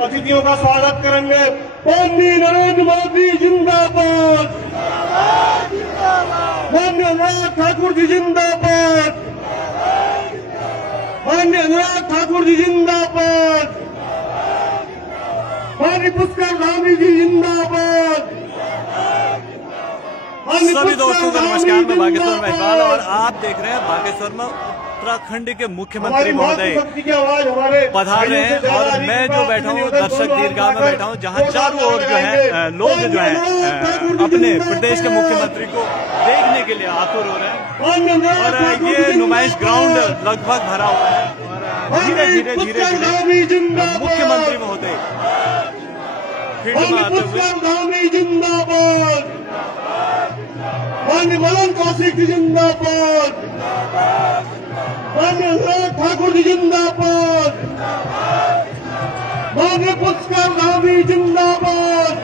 अतिथियों का स्वागत करेंगे। माननीय नरेंद्र मोदी जिंदाबाद, माननीय अनुराग ठाकुर जी जिंदाबाद, माननीय अनुराग ठाकुर जी जिंदाबाद, माननीय पुष्कर धामी जी जिंदाबाद। सभी दोस्तों को नमस्कार, मैं बागेश्वर मेघवाल और आप देख रहे हैं बागेश्वर में उत्तराखंड के मुख्यमंत्री महोदय पधार रहे हैं। और मैं जो बैठा हूँ दर्शक दीर्घा में बैठा हूँ, जहाँ चारों ओर जो है लोग जो है अपने प्रदेश के मुख्यमंत्री को देखने के लिए आतुर हो रहे हैं। और ये नुमाइश ग्राउंड लगभग भरा हुआ है और धीरे धीरे धीरे धीरे मुख्यमंत्री महोदय फील्ड में आते हुए जिंदाबाद, माननीय मदन कौशिक जी जिंदाबाद, माननीय अनुराग ठाकुर जी जिंदाबाद, माननीय पुष्कर धामी जिंदाबाद,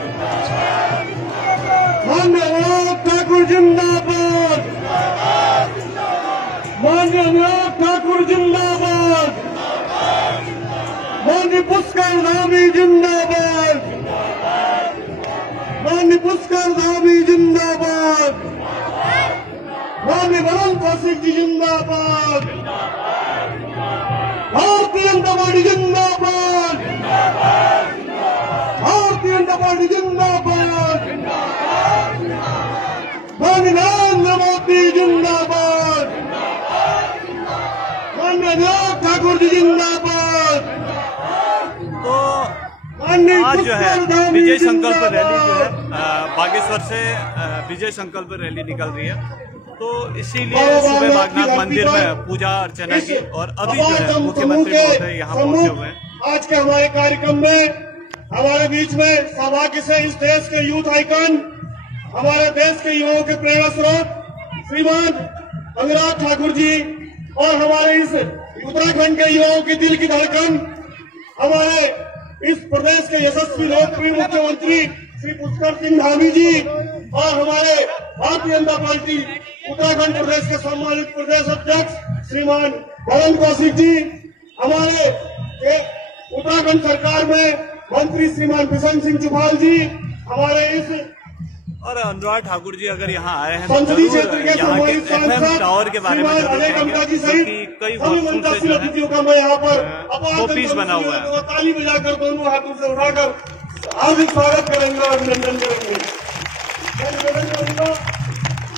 माननीय अनुराग ठाकुर जिंदाबाद, माननीय अनुराग ठाकुर जिंदाबाद, माननीय पुष्कर धामी जिंदाबाद, माननीय पुष्कर धामी जिंदाबाद, माननीय मदन कौशिक जी जिंदाबाद, भारतीय जनता पार्टी जिंदाबाद, भारतीय जनता पार्टी जिंदाबाद, माननीय नरेंद्र मोदी जिंदाबाद, माननीय अनुराग ठाकुर जी जिंदाबाद। तो आज जो है विजय संकल्प रैली जो है बागेश्वर से विजय संकल्प रैली निकल रही है। तो इसीलिए सुबह बागनाथ मंदिर में पूजा अर्चना की और अभी जो है मुख्यमंत्री महोदय यहाँ पहुंचे हुए हैं। आज के हमारे कार्यक्रम में हमारे बीच में सौभाग्य से इस देश के यूथ आइकन, हमारे देश के युवाओं के प्रेरणा स्रोत श्रीमान अनुराग ठाकुर जी और हमारे इस उत्तराखंड के युवाओं की दिल की धड़कन, हमारे इस प्रदेश के यशस्वी लोकप्रिय मुख्यमंत्री श्री पुष्कर सिंह धामी जी और हमारे भारतीय जनता पार्टी उत्तराखंड प्रदेश के सम्मानित प्रदेश अध्यक्ष श्रीमान मदन कौशिक जी, हमारे उत्तराखंड सरकार में मंत्री श्रीमान बिशन सिंह चुफाल जी, हमारे इस और अनुराग ठाकुर जी अगर यहाँ आए हैं संसदीय क्षेत्र के सम्मानित FM टावर के बारे में कई वर्षों से अतिथियों का मैं यहाँ पर ऑफिस बना हुआ है। ताली बजाकर दोनों हाथों से उठाकर हार्दिक स्वागत करेंगे और अभिनंदन करेंगे।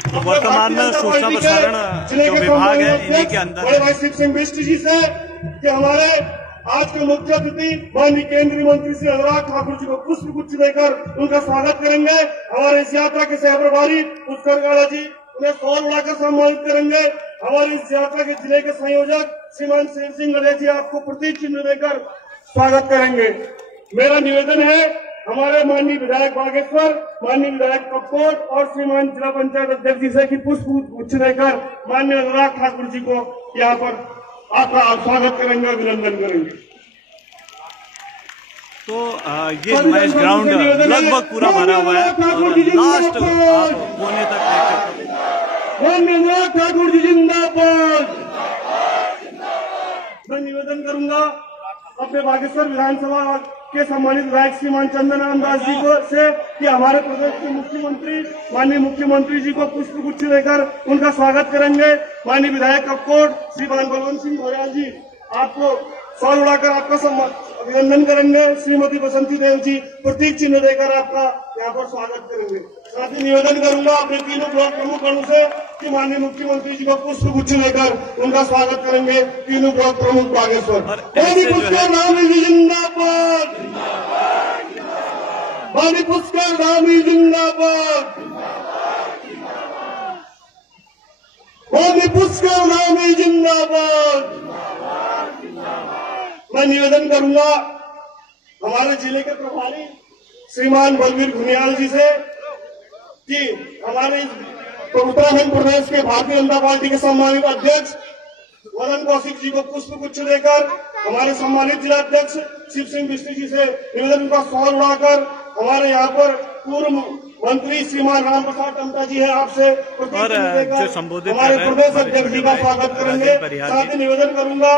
तो वर्तमान में सूचना प्रसारण जो विभाग है इन्हीं के अंदर बड़े भाई शिव सिंह बिष्ट जी से कि हमारे आज के मुख्य अतिथि माननीय केंद्रीय मंत्री श्री अनुराग ठाकुर जी को पुष्प गुच्छ देकर उनका स्वागत करेंगे। हमारे इस यात्रा के सह प्रभारी पुष्कर गाला जी उन्हें शॉल उड़ाकर सम्मानित करेंगे। हमारी इस यात्रा के जिले के संयोजक श्रीमान शेर सिंह गले जी आपको प्रतीक चिन्ह देकर स्वागत करेंगे। मेरा निवेदन है हमारे माननीय विधायक बागेश्वर, माननीय विधायक कपकोट और श्रीमान जिला पंचायत अध्यक्ष जी से कि पुष्प गुच्छ देकर माननीय अनुराग ठाकुर जी को यहाँ पर आपका स्वागत करेंगे, अभिनंदन करेंगे। तो ये नुमाइश ग्राउंड लगभग पूरा भरा हुआ है और लास्ट कोने तक माननीय अनुराग ठाकुर जी जिंदाबाद। मैं निवेदन करूंगा अपने बागेश्वर विधानसभा के सम्मानित विधायक श्रीमान चंदन राम दास जी को से कि हमारे प्रदेश के मुख्यमंत्री माननीय मुख्यमंत्री जी को पुष्प गुच्छ देकर उनका स्वागत करेंगे। माननीय विधायक कपकोट श्रीमान बलवंत सिंह भोयाल जी आपको शॉल उड़ाकर आपका अभिनंदन करेंगे। श्रीमती बसंती देव जी प्रतीक चिन्ह देकर आपका यहाँ पर स्वागत करेंगे। साथ ही निवेदन करूंगा अपने तीनों ब्लॉक प्रमुखों से कि माननीय मुख्यमंत्री जी को पुष्प गुच्छ देकर उनका स्वागत करेंगे। तीनों ब्लॉक प्रमुख बागेश्वर। माननीय पुष्कर धामी जी जिंदाबाद, माननीय पुष्कर धामी जिंदाबाद, माननीय पुष्कर धामी जिंदाबाद। मैं निवेदन करूंगा हमारे जिले के प्रभारी श्रीमान बलवीर घुनियाल जी से कि हमारे उत्तराखंड प्रदेश के भारतीय जनता पार्टी के सम्मानित अध्यक्ष मदन कौशिक जी को पुष्प गुच्छ देकर हमारे सम्मानित जिला अध्यक्ष शिव सिंह बिष्ट जी से निवेदन का शॉल उड़ाकर हमारे यहाँ पर पूर्व मंत्री श्रीमान राम प्रसाद टमटा जी है आपसे और जो संबोधित हमारे प्रदेश अध्यक्ष जी का स्वागत करेंगे। साथ ही निवेदन करूंगा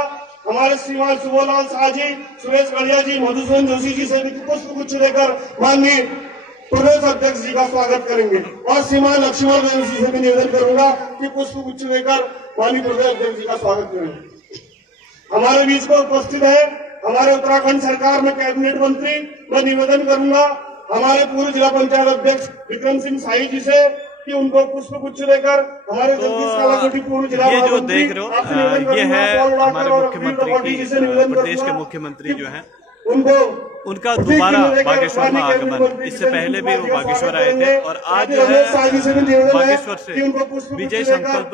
हमारे श्रीमान सुबोलाल शाह जी, सुरेश गढ़िया जी, मधुसूदन जोशी जी से भी पुष्प गुच्छ देकर माननीय प्रदेश अध्यक्ष जी का स्वागत करेंगे। और श्रीमान लक्ष्मण जी से भी निवेदन करूंगा कि पुष्प गुच्छ देकर माननीय प्रदेश अध्यक्ष जी का स्वागत करेंगे। हमारे बीच में उपस्थित है हमारे उत्तराखंड सरकार में कैबिनेट मंत्री। मैं निवेदन करूंगा हमारे पूर्व जिला पंचायत अध्यक्ष विक्रम सिंह साई जी से कि उनको पुष्प गुच्छ देकर हमारे जगदीश कालाकोटी पूर्व जिला ये जो देख रहे हो ये है हमारे मुख्यमंत्री की प्रदेश के मुख्यमंत्री जो है उनका दोबारा बागेश्वर में आगमन। इससे पहले भी वो बागेश्वर आए थे और आज जो है बागेश्वर से विजय संकल्प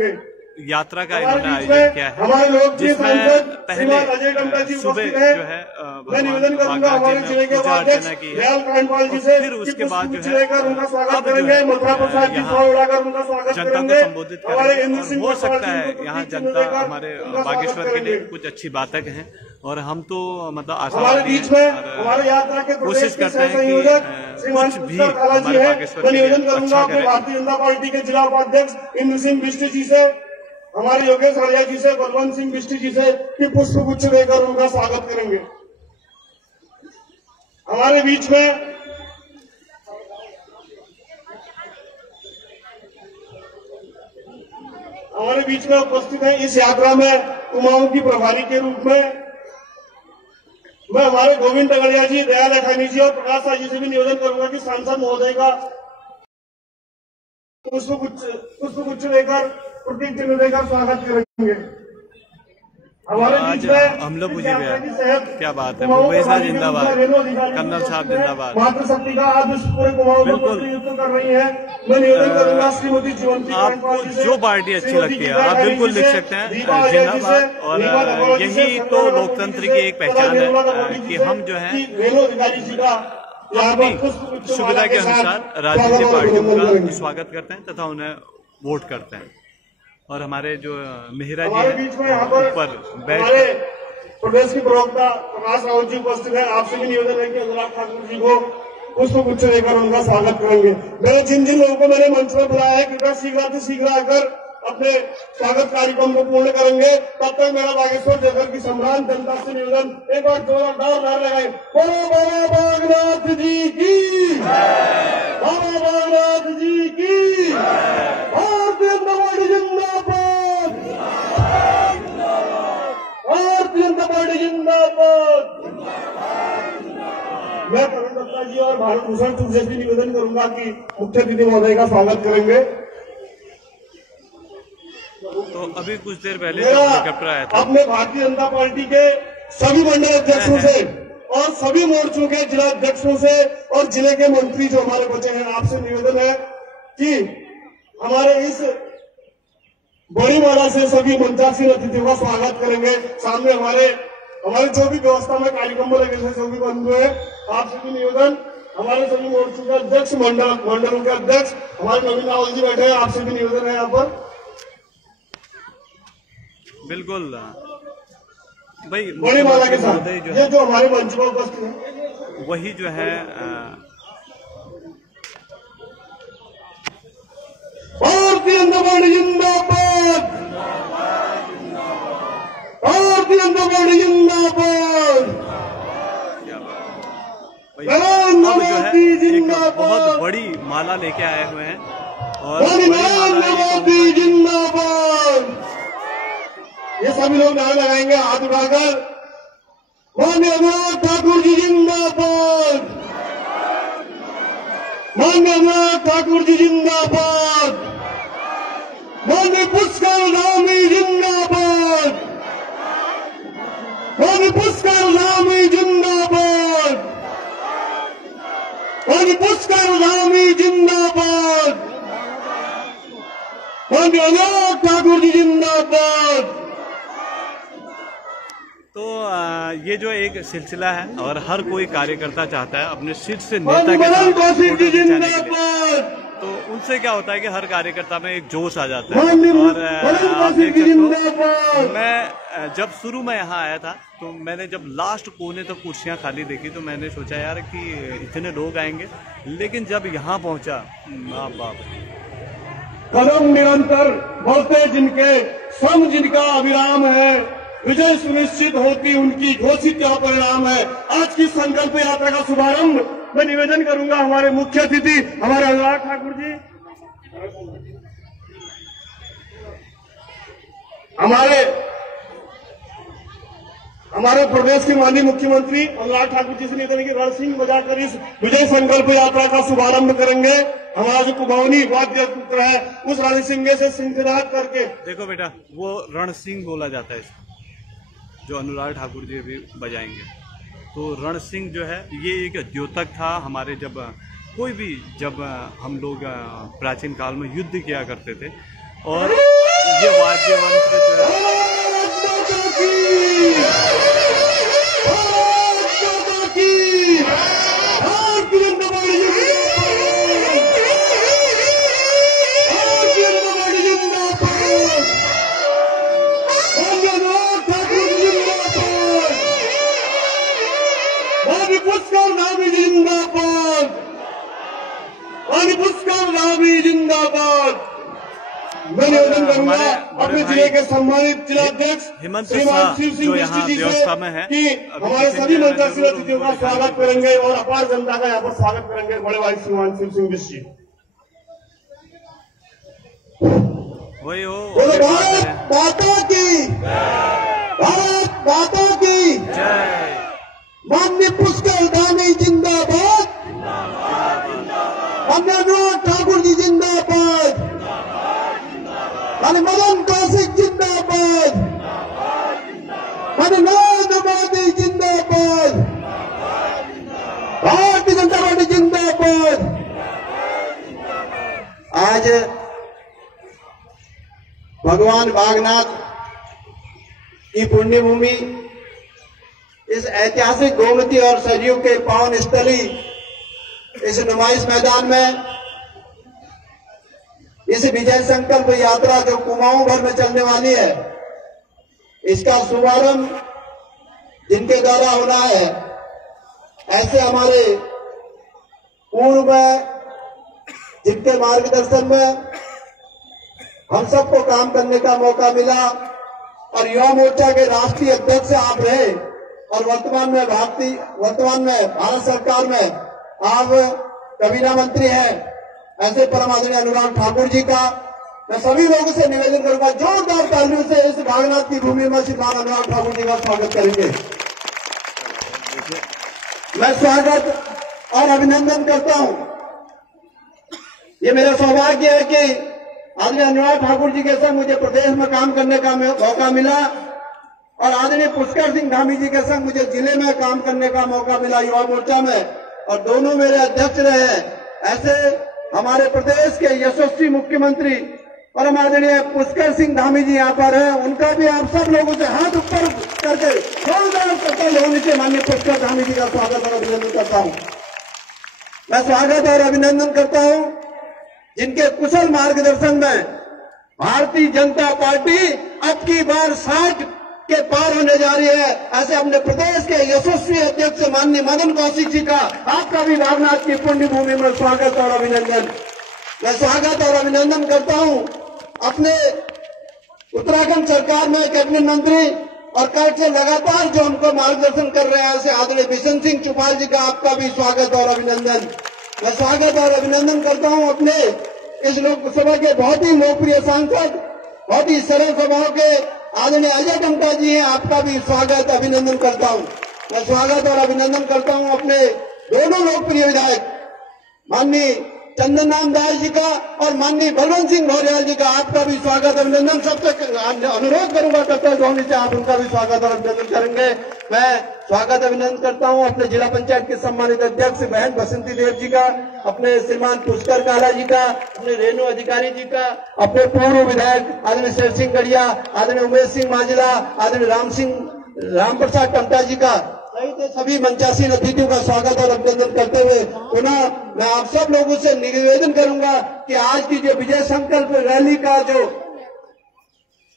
एक यात्रा का इन्होंने आयोजन किया है, जिसमें पहले सुबह जो है भगवान बागा जी ने पूजा अर्चना की है और फिर उसके बाद जो है अब जो है यहाँ जनता को संबोधित करेंगे। और हो सकता है यहाँ जनता हमारे बागेश्वर के लिए कुछ अच्छी बातें कहें और हम तो मतलब आशावादी हैं, कोशिश करते हैं कि कुछ भी हमारे बागेश्वर के लिए अच्छा करें। भारतीय जनता पार्टी के जिला उपाध्यक्ष इंद्र सिंह बिष्ट जी से, हमारे योगेश हरिया जी से, बलवंत सिंह बिष्ट जी से कि पुष्प गुच्छ देकर उनका स्वागत करेंगे। हमारे बीच में उपस्थित है इस यात्रा में कुमाऊं की प्रभारी के रूप में मैं हमारे गोविंद टगड़िया जी, दयाल अठानी जी और प्रकाश शाह जी से भी निवेदन करूंगा कि सांसद महोदय का पुष्प गुच्छ देकर प्रतीक चिन्ह देकर स्वागत करेंगे। हमारे बीच में हम लोग मुझे क्या बात है, मुंबईसा जिंदाबाद, कर्नल साहब जिंदाबाद, मातृशक्ति का आज पूरे कुमाऊं में प्रतिनिधित्व कर रही है। मैं निवेदन करूंगा श्रीमती जीवंती, आपको जो पार्टी अच्छी लगती है आप बिल्कुल लिख सकते हैं जिंदाबाद। और यही तो लोकतंत्र की एक पहचान है कि हम जो है अपनी सुविधा के अनुसार राजनीतिक पार्टियों का स्वागत करते हैं तथा उन्हें वोट करते हैं। और हमारे जो मेहरा जी हैं ऊपर बैठ प्रदेश की प्रवक्ता प्रकाश रावत जी उपस्थित है। आपसे भी निवेदन है कि अनुराग ठाकुर जी को पुष्प गुच्छ देकर उनका स्वागत करेंगे। मैंने जिन लोगों को मैंने मंच पर बुलाया है कृपया शीघ्र आकर अपने स्वागत कार्यक्रम को पूर्ण करेंगे। तब तक मेरा बागेश्वर जगह की सम्रान जनता से निवेदन, एक बार जोरदार नारा लगाए, बोलो बाबा बागनाथ जी की, बाबा बागनाथ जी की, भारतीय जनता पार्टी जिंदाबाद, भारतीय जनता पार्टी जिंदाबाद। मैं करुण दत्ता जी और भारत भूषण चुग से भी निवेदन करूंगा कि मुख्य अतिथि महोदय का स्वागत करेंगे। तो अभी कुछ देर पहले हेलीकॉप्टर आया था। अपने भारतीय जनता पार्टी के सभी मंडल अध्यक्षों से और सभी मोर्चों के जिला अध्यक्षों से और जिले के मंत्री जो हमारे बचे हैं, आपसे निवेदन है कि हमारे इस बड़ी माला से सभी मंचासीन अतिथियों का स्वागत करेंगे। सामने हमारे जो भी व्यवस्था में कार्यक्रम लगे थे जो भी बंद हुए, आपसे भी निवेदन, हमारे सभी मोर्चों के अध्यक्ष, मंडलों के अध्यक्ष हमारे नवीन रावल जी बैठे हैं, आपसे भी निवेदन है यहाँ पर। बिल्कुल भाई बड़ी माला के साथ ये जो हमारे मंच पर उपस्थित है वही जो है भारतीय जनता पार्टी जिंदाबाद, भारतीय जनता पार्टी जिंदाबाद, अब जो है एक बहुत बड़ी माला लेके आए हुए हैं और नरेंद्र मोदी जिंदाबाद। ये सभी लोग नारे लगाएंगे हाथ उठाकर, माननीय अनुराग ठाकुर जी जिंदाबाद, माननीय अनुराग ठाकुर जी जिंदाबाद, माननीय पुष्कर रामी जिंदाबाद, माननीय पुष्कर रामी जिंदाबाद, माननीय पुष्कर रामी जिंदाबाद, माननीय अनुराग ठाकुर जी जिंदाबाद। तो ये जो एक सिलसिला है और हर कोई कार्यकर्ता चाहता है अपने शीर्ष नेता के साथ फोटो खिंचाने के लिए, तो उनसे क्या होता है कि हर कार्यकर्ता में एक जोश आ जाता है। और आप देख सकते हो, मैं जब शुरू में यहाँ आया था तो मैंने जब लास्ट कोने तक कुर्सियाँ खाली देखी तो मैंने सोचा यार कि इतने लोग आएंगे, लेकिन जब यहाँ पहुँचा बाप कदम निरंतर बढ़ते जिनके, श्रम जिनका अविराम है, विजय सुनिश्चित होती उनकी घोषित यह परिणाम है। आज की संकल्प यात्रा का शुभारंभ मैं निवेदन करूंगा हमारे मुख्य अतिथि हमारे अनुराग ठाकुर जी, हमारे प्रदेश के माननीय मुख्यमंत्री अनुराग ठाकुर जी से निवेदन की रण सिंह बजाकर इस विजय संकल्प यात्रा का शुभारंभ करेंगे। हमारा जो कुमाऊनी वाद्य पुत्र है उस रण सिंह से सिंहनाद करके। देखो बेटा, वो रण सिंह बोला जाता है इसको, जो अनुराग ठाकुर जी भी बजाएंगे। तो रण सिंह जो है ये एक द्योतक था हमारे, जब हम लोग प्राचीन काल में युद्ध किया करते थे, और ये वाद्य यंत्र जो है जिंदाबाद। मैं निवेदन करूंगा अपने जिले के सम्मानित जिलाध्यक्ष हेमंत श्रीमान शिव सिंह बिष्ट जी से कि हमारे सभी मंत्रालय अतिथियों का स्वागत करेंगे और अपार जनता का यहाँ पर स्वागत करेंगे। बड़े भाई श्रीमान शिव सिंह बिष्ट जी। वही हो। भारत माता की, भारत माता की जय। माननीय पुष्कर धामी जिंदाबाद, माननीय अनुराग ठाकुर जी जिंदाबाद, माननीय मदन कौशिक जिंदाबाद, माननीय नरेंद्र मोदी जिंदाबाद, भारतीय जनता पार्टी जिंदाबाद। आज भगवान बागनाथ की पुण्यभूमि, इस ऐतिहासिक गोमती और सरयू के पावन स्थली, इस नुमाइश मैदान में इस विजय संकल्प यात्रा जो कुमाऊं भर में चलने वाली है, इसका शुभारंभ जिनके द्वारा होना है, ऐसे हमारे पूर्व में जिनके मार्गदर्शन में हम सबको काम करने का मौका मिला और युवा मोर्चा के राष्ट्रीय अध्यक्ष आप रहे, और वर्तमान में भारत सरकार में आप कबीना मंत्री हैं, ऐसे परम आदरणीय अनुराग ठाकुर जी का मैं सभी लोगों से निवेदन करूंगा जोरदार तालियों से इस बागनाथ की भूमि में श्रीमान अनुराग ठाकुर जी का स्वागत करेंगे। मैं स्वागत और अभिनंदन करता हूं। ये मेरा सौभाग्य है कि आदरणीय अनुराग ठाकुर जी के संग मुझे प्रदेश में काम करने का मौका मिला, और आदरणीय पुष्कर सिंह धामी जी के संग मुझे जिले में काम करने का मौका मिला युवा मोर्चा में, और दोनों मेरे अध्यक्ष रहे हैं। ऐसे हमारे प्रदेश के यशस्वी मुख्यमंत्री परम आदरणीय पुष्कर सिंह धामी जी यहाँ पर हैं, उनका भी आप सब लोगों से हाथ ऊपर करके जोरदार करते होने से माननीय पुष्कर धामी जी का स्वागत और अभिनंदन करता हूँ। मैं स्वागत और अभिनंदन करता हूँ जिनके कुशल मार्गदर्शन में भारतीय जनता पार्टी अब की बार 60 के पार होने जा रही है। ऐसे अपने प्रदेश के यशस्वी अध्यक्ष माननीय मदन कौशिक जी का आपका भी बागनाथ की पुण्य भूमि में स्वागत और अभिनंदन। मैं स्वागत और अभिनंदन करता हूं अपने उत्तराखंड सरकार में कैबिनेट मंत्री और कल से लगातार जो हमको मार्गदर्शन कर रहे हैं, ऐसे आदरणीय बिशन सिंह चुफाल जी का आपका भी स्वागत और अभिनंदन। मैं स्वागत और अभिनंदन करता हूं अपने इस लोकसभा के बहुत ही लोकप्रिय सांसद, बहुत ही सरल स्वभाव के आदरणीय अजय टमटा जी हैं, आपका भी स्वागत अभिनंदन करता हूं। मैं स्वागत और अभिनंदन करता हूं अपने दोनों लोकप्रिय विधायक माननीय चंदन नाम दास जी का और माननीय बलवंत सिंह भौरियाल जी का, आपका भी स्वागत अभिनंदन। सबसे अनुरोध करूंगा कर्तव्य भावना से आप उनका भी स्वागत और अभिनंदन करेंगे। मैं स्वागत अभिनंदन करता हूं अपने जिला पंचायत के सम्मानित अध्यक्ष बहन बसंती देव जी का, अपने श्रीमान पुष्कर काला जी का, अपने रेणु अधिकारी जी का, अपने पूर्व विधायक आदरणीय शेर सिंह गढ़िया, आदरणीय उमेश सिंह मांझला, आदरणीय राम प्रसाद टमटा जी का सहित सभी मंचासीन अतिथियों का स्वागत और अभिनंदन करते हुए पुनः मैं आप सब लोगों से निवेदन करूंगा कि आज की जो विजय संकल्प रैली का जो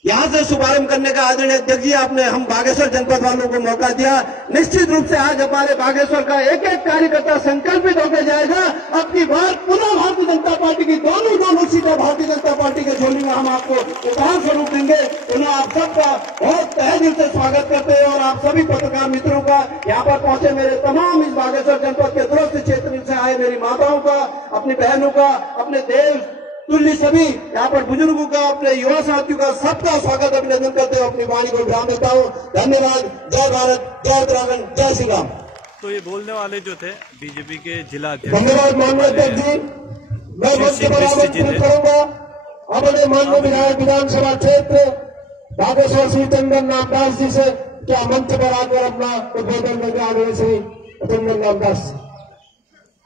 यहाँ से शुभारंभ करने का आदरणीय अध्यक्ष जी आपने हम बागेश्वर जनपद वालों को मौका दिया, निश्चित रूप से आज हमारे बागेश्वर का एक एक कार्यकर्ता संकल्पित होकर जाएगा। अब की बार पुनः भारतीय जनता पार्टी की दोनों सीटें भारतीय जनता पार्टी के झोली में हम आपको उपहार स्वरूप देंगे। उन्हें आप सबका बहुत तहे दिल से स्वागत करते हैं और आप सभी पत्रकार मित्रों का, यहाँ पर पहुंचे मेरे तमाम इस बागेश्वर जनपद के दूरस्थ क्षेत्र से आए मेरी माताओं का, अपनी बहनों का, अपने देव तुल्य सभी यहाँ पर बुजुर्गों का, अपने युवा साथियों का, सबका स्वागत अभिनंदन करते हुए अपनी वाणी को विराम देता हूँ। धन्यवाद। जय भारत, जय उत्तराखंड, जय श्री राम। तो ये बोलने वाले जो थे बीजेपी के जिला अध्यक्ष, धन्यवाद माननीय अध्यक्ष जी। मैं मंच पर आमंत्रित करूंगा अपने माननीय विधायक विधानसभा क्षेत्र बागेश्वर श्री चंदन नामदास जी से, क्या मंच पर आकर अपना उद्बोधन करके आगे श्री चंदन नामदास।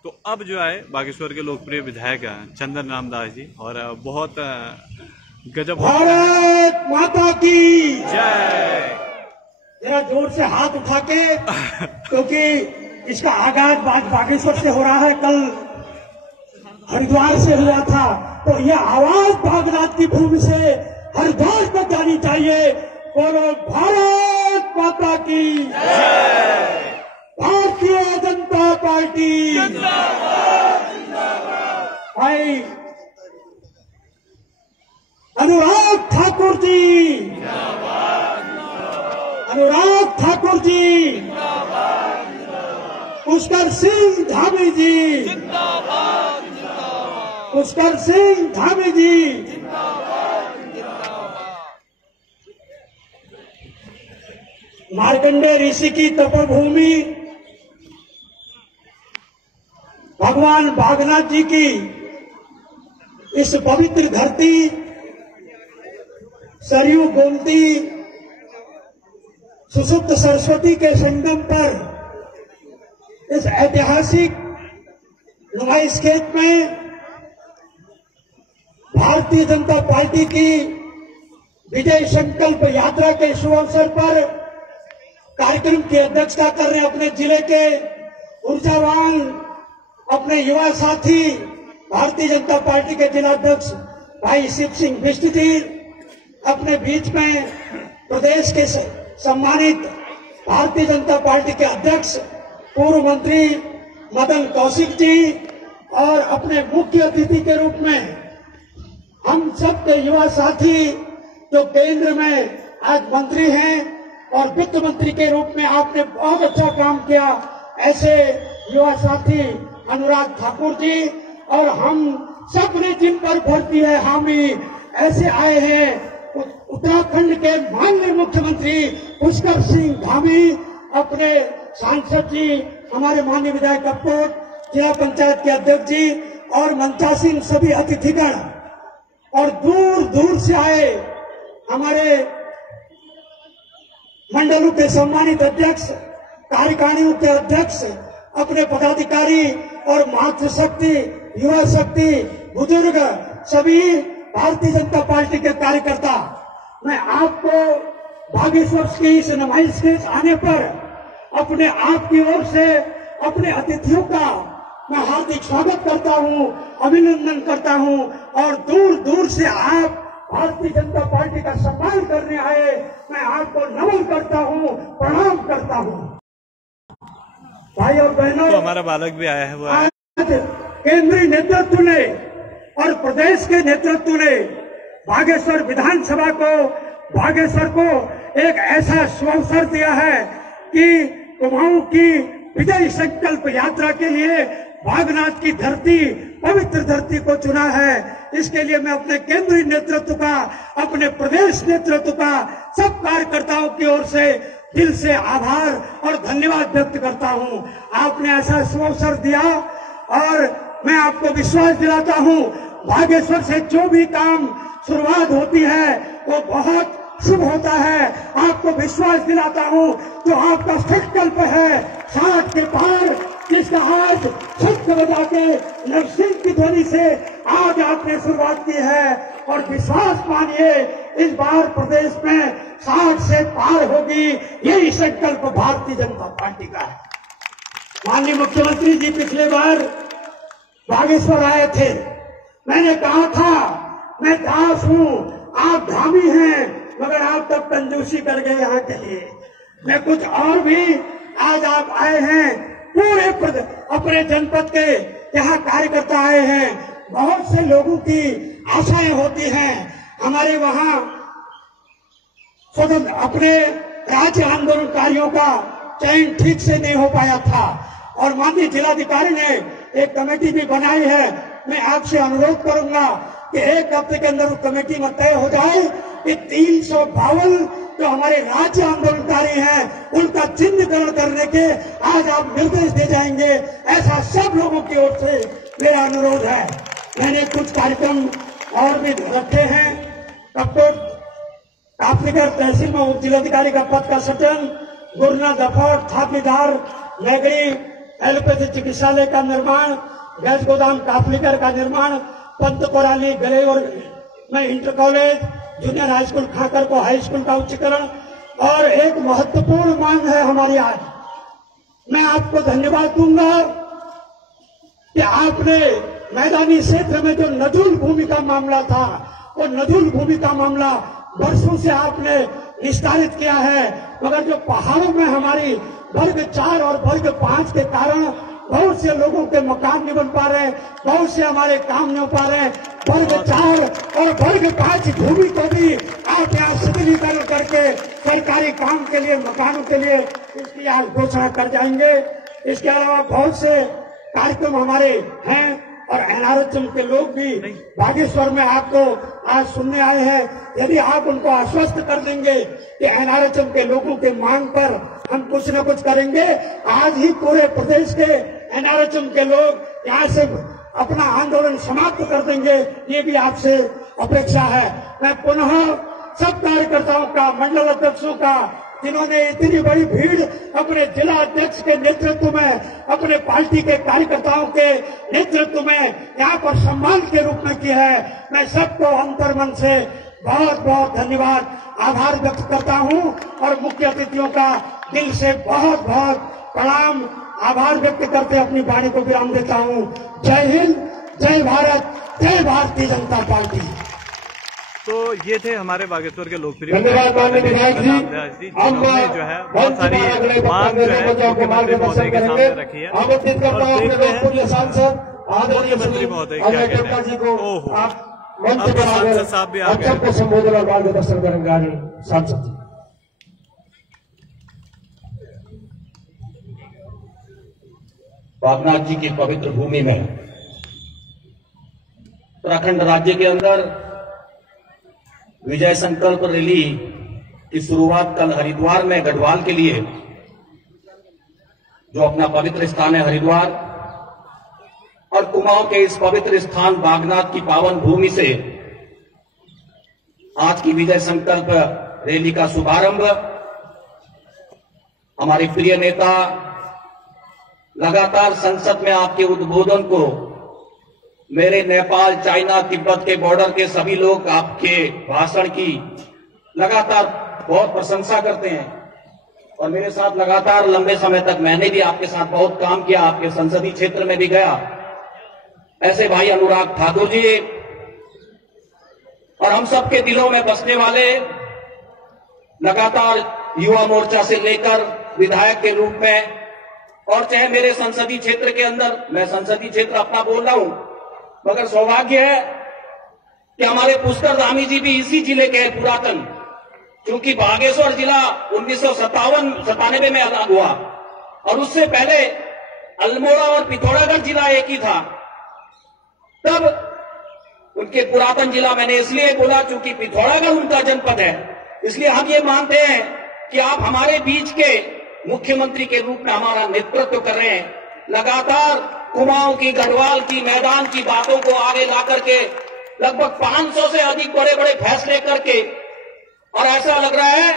तो अब जो है बागेश्वर के लोकप्रिय विधायक चंदन रामदास जी, और बहुत गजब। भारत माता की जय। जरा जोर से हाथ उठा के, क्योंकि इसका आगाज बागेश्वर से हो रहा है, कल हरिद्वार से हुआ था, तो यह आवाज बागनाथ की भूमि से हरिद्वार तक जानी चाहिए। बोलो भारत माता की जय। भारतीय जनता पार्टी भाई अनुराग ठाकुर जी, अनुराग ठाकुर जी, पुष्कर सिंह धामी जी, पुष्कर सिंह धामी जी, मार्कंडेय ऋषि की तपोभूमि भगवान बागनाथ जी की इस पवित्र धरती, सरयू गोमती सुसुप्त सरस्वती के संगम पर इस ऐतिहासिक नुमाइश खेत में भारतीय जनता पार्टी की विजय संकल्प यात्रा के शुभ अवसर पर कार्यक्रम की अध्यक्षता कर रहे अपने जिले के ऊर्जावान अपने युवा साथी भारतीय जनता पार्टी के जिलाध्यक्ष भाई शिव सिंह बिष्ट जी, अपने बीच में प्रदेश के सम्मानित भारतीय जनता पार्टी के अध्यक्ष पूर्व मंत्री मदन कौशिक जी, और अपने मुख्य अतिथि के रूप में हम सब के युवा साथी जो केंद्र में आज मंत्री हैं और वित्त मंत्री के रूप में आपने बहुत अच्छा काम किया, ऐसे युवा साथी अनुराग ठाकुर जी, और हम सब ने जिन पर भर्ती है हामी ऐसे आए हैं उत्तराखंड के माननीय मुख्यमंत्री पुष्कर सिंह धामी, अपने सांसद जी, हमारे माननीय विधायक कपकोट, जिला पंचायत के अध्यक्ष जी और मंचासीन सभी अतिथिगण, और दूर दूर से आए हमारे मंडलों के सम्मानित अध्यक्ष, कार्यकारिणियों के अध्यक्ष, अपने पदाधिकारी और मातृशक्ति, युवा शक्ति, बुजुर्ग, सभी भारतीय जनता पार्टी के कार्यकर्ता, मैं आपको बागेश्वर की इस नुमाइश के आने पर अपने आप की ओर से अपने अतिथियों का मैं हार्दिक स्वागत करता हूं, अभिनंदन करता हूं, और दूर दूर से आप भारतीय जनता पार्टी का सम्मान करने आए, मैं आपको नमन करता हूं, प्रणाम करता हूं। भाई और बहनों, तो हमारा बालक भी आया है, वो आज केंद्रीय नेतृत्व ने और प्रदेश के नेतृत्व ने बागेश्वर विधानसभा को, बागेश्वर को एक ऐसा अवसर दिया है कि कुमाऊं की विजय संकल्प यात्रा के लिए बागनाथ की धरती, पवित्र धरती को चुना है। इसके लिए मैं अपने केंद्रीय नेतृत्व का, अपने प्रदेश नेतृत्व का, सब कार्यकर्ताओं की ओर से दिल से आभार और धन्यवाद व्यक्त करता हूं। आपने ऐसा अवसर दिया और मैं आपको विश्वास दिलाता हूं, बागेश्वर से जो भी काम शुरुआत होती है वो बहुत शुभ होता है। आपको विश्वास दिलाता हूं, जो आपका संकल्प है 60 के पार, जिसका आज शब्द बजा के नरसिंह की ध्वनि से आज आपने शुरुआत की है, और विश्वास मानिए इस बार प्रदेश में 60 से पार होगी, यही संकल्प भारतीय जनता पार्टी का है। माननीय मुख्यमंत्री जी पिछले बार बागेश्वर आए थे, मैंने कहा था मैं दास हूं, आप धामी हैं, मगर आप तब कंजूसी कर गए यहाँ के लिए, मैं कुछ और भी, आज आप आए हैं, पूरे अपने जनपद के यहाँ कार्यकर्ता आए हैं, बहुत से लोगों की आशाएं होती हैं। हमारे वहां स्वतंत्र अपने राज्य आंदोलनकारियों का चयन ठीक से नहीं हो पाया था और माननीय जिलाधिकारी ने एक कमेटी भी बनाई है। मैं आपसे अनुरोध करूंगा कि एक हफ्ते के अंदर उस कमेटी में तय हो जाए कि 352 जो हमारे राज्य आंदोलनकारी हैं उनका चिन्हीकरण करने के आज आप निर्देश दे जाएंगे, ऐसा सब लोगों की ओर से मेरा अनुरोध है। मैंने कुछ कार्यक्रम और भी रखे हैं। डॉक्टर काफलीगढ़ तहसील में उप जिलाधिकारी का पद का सृजन, गुरना दफर थापीदार नगरी एलोपैथी चिकित्सालय का निर्माण, गैस गोदाम काफलीगढ़ का निर्माण, पंत कोराली गलेवर में inter college, junior high school खाकर को हाई स्कूल का उच्चीकरण और एक महत्वपूर्ण मांग है हमारी आज। मैं आपको धन्यवाद दूंगा कि आपने मैदानी क्षेत्र में जो नजूल भूमि का मामला था, वो नजूल भूमि का मामला वर्षों से आपने निस्तारित किया है, मगर जो पहाड़ों में हमारी वर्ग 4 और वर्ग 5 के कारण बहुत से लोगों के मकान नहीं बन पा रहे, बहुत से हमारे काम नहीं हो पा रहे। वर्ग 4 और वर्ग 5 भूमि को भी आप यहाँ शिथिलीकरण करके सरकारी काम के लिए, मकानों के लिए इसकी आज घोषणा कर जाएंगे। इसके अलावा बहुत से कार्यक्रम हमारे हैं और एनआरएचएम के लोग भी बागेश्वर में आपको आज सुनने आए हैं। यदि आप उनको आश्वस्त कर देंगे कि एनआरएचएम के लोगों के मांग पर हम कुछ न कुछ करेंगे, आज ही पूरे प्रदेश के एनआरएचएम के लोग यहाँ से अपना आंदोलन समाप्त कर देंगे, ये भी आपसे अपेक्षा है। मैं पुनः सब कार्यकर्ताओं का, मंडल अध्यक्षों का, जिन्होंने इतनी बड़ी भीड़ अपने जिला अध्यक्ष के नेतृत्व में, अपने पार्टी के कार्यकर्ताओं के नेतृत्व में यहाँ पर सम्मान के रूप में की है, मैं सबको अंतर्मन से बहुत बहुत धन्यवाद, आभार व्यक्त करता हूँ और मुख्य अतिथियों का दिल से बहुत बहुत प्रणाम, आभार व्यक्त करके अपनी वाणी को विराम देता हूँ। जय हिंद, जय भारत, जय भारतीय जनता पार्टी। तो ये थे हमारे बागेश्वर के लोकप्रिय धन्यवाद माननीय विधायक जी। जिन्होंने जो है बहुत सारी मांग जो है मुख्यमंत्री महोदय के सामने रखी है और देखते हैं मुख्यमंत्री महोदय क्या कहते हैं। ओहो, अब सांसद साहब भी आ गए। संबोधन और मार्गदर्शन करेंगे सांसद। बागनाथ जी की पवित्र भूमि में उत्तराखंड राज्य के अंदर विजय संकल्प रैली की शुरुआत कल हरिद्वार में गढ़वाल के लिए, जो अपना पवित्र स्थान है हरिद्वार, और कुमाऊं के इस पवित्र स्थान बागनाथ की पावन भूमि से आज की विजय संकल्प रैली का शुभारंभ हमारे प्रिय नेता लगातार संसद में आपके उद्बोधन को मेरे नेपाल, चाइना, तिब्बत के बॉर्डर के सभी लोग आपके भाषण की लगातार बहुत प्रशंसा करते हैं और मेरे साथ लगातार लंबे समय तक मैंने भी आपके साथ बहुत काम किया, आपके संसदीय क्षेत्र में भी गया। ऐसे भाई अनुराग ठाकुर जी और हम सबके दिलों में बसने वाले, लगातार युवा मोर्चा से लेकर विधायक के रूप में, और चाहे मेरे संसदीय क्षेत्र के अंदर, मैं संसदीय क्षेत्र अपना बोल रहा हूं, मगर सौभाग्य है कि हमारे पुष्कर धामी जी भी इसी जिले के हैं पुरातन, क्योंकि बागेश्वर जिला 1997 में अलग हुआ और उससे पहले अल्मोड़ा और पिथौरागढ़ जिला एक ही था। तब उनके पुरातन जिला मैंने इसलिए बोला क्योंकि पिथौरागढ़ उनका जनपद है, इसलिए हम ये मानते हैं कि आप हमारे बीच के मुख्यमंत्री के रूप में हमारा नेतृत्व कर रहे हैं। लगातार कुमाऊं की, गढ़वाल की, मैदान की बातों को आगे ला करके लगभग 500 से अधिक बड़े बड़े फैसले करके, और ऐसा लग रहा है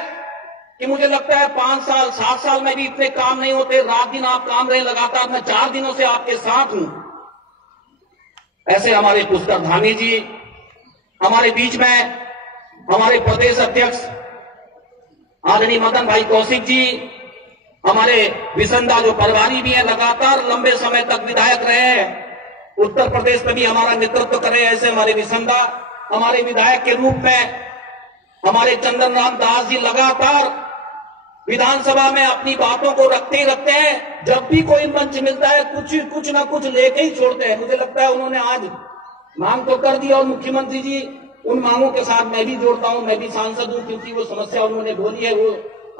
कि मुझे लगता है 5 साल 7 साल में भी इतने काम नहीं होते। रात दिन आप काम रहे लगातार, मैं 4 दिनों से आपके साथ हूं। ऐसे हमारे पुष्कर धामी जी हमारे बीच में, हमारे प्रदेश अध्यक्ष आदरणीय मदन भाई कौशिक जी, हमारे विसंदा जो परवारी भी हैं, लगातार लंबे समय तक विधायक रहे हैं, उत्तर प्रदेश में भी हमारा नेतृत्व कर रहे हैं। ऐसे हमारे विसंदा, हमारे विधायक के रूप में हमारे चंदन राम दास जी लगातार विधानसभा में अपनी बातों को रखते ही रखते हैं। जब भी कोई मंच मिलता है कुछ ना कुछ लेके ही छोड़ते हैं। मुझे लगता है उन्होंने आज मांग तो कर दी और मुख्यमंत्री जी उन मांगों के साथ मैं भी जोड़ता हूं, मैं भी सांसद हूं, क्योंकि वो समस्या उन्होंने बोली है वो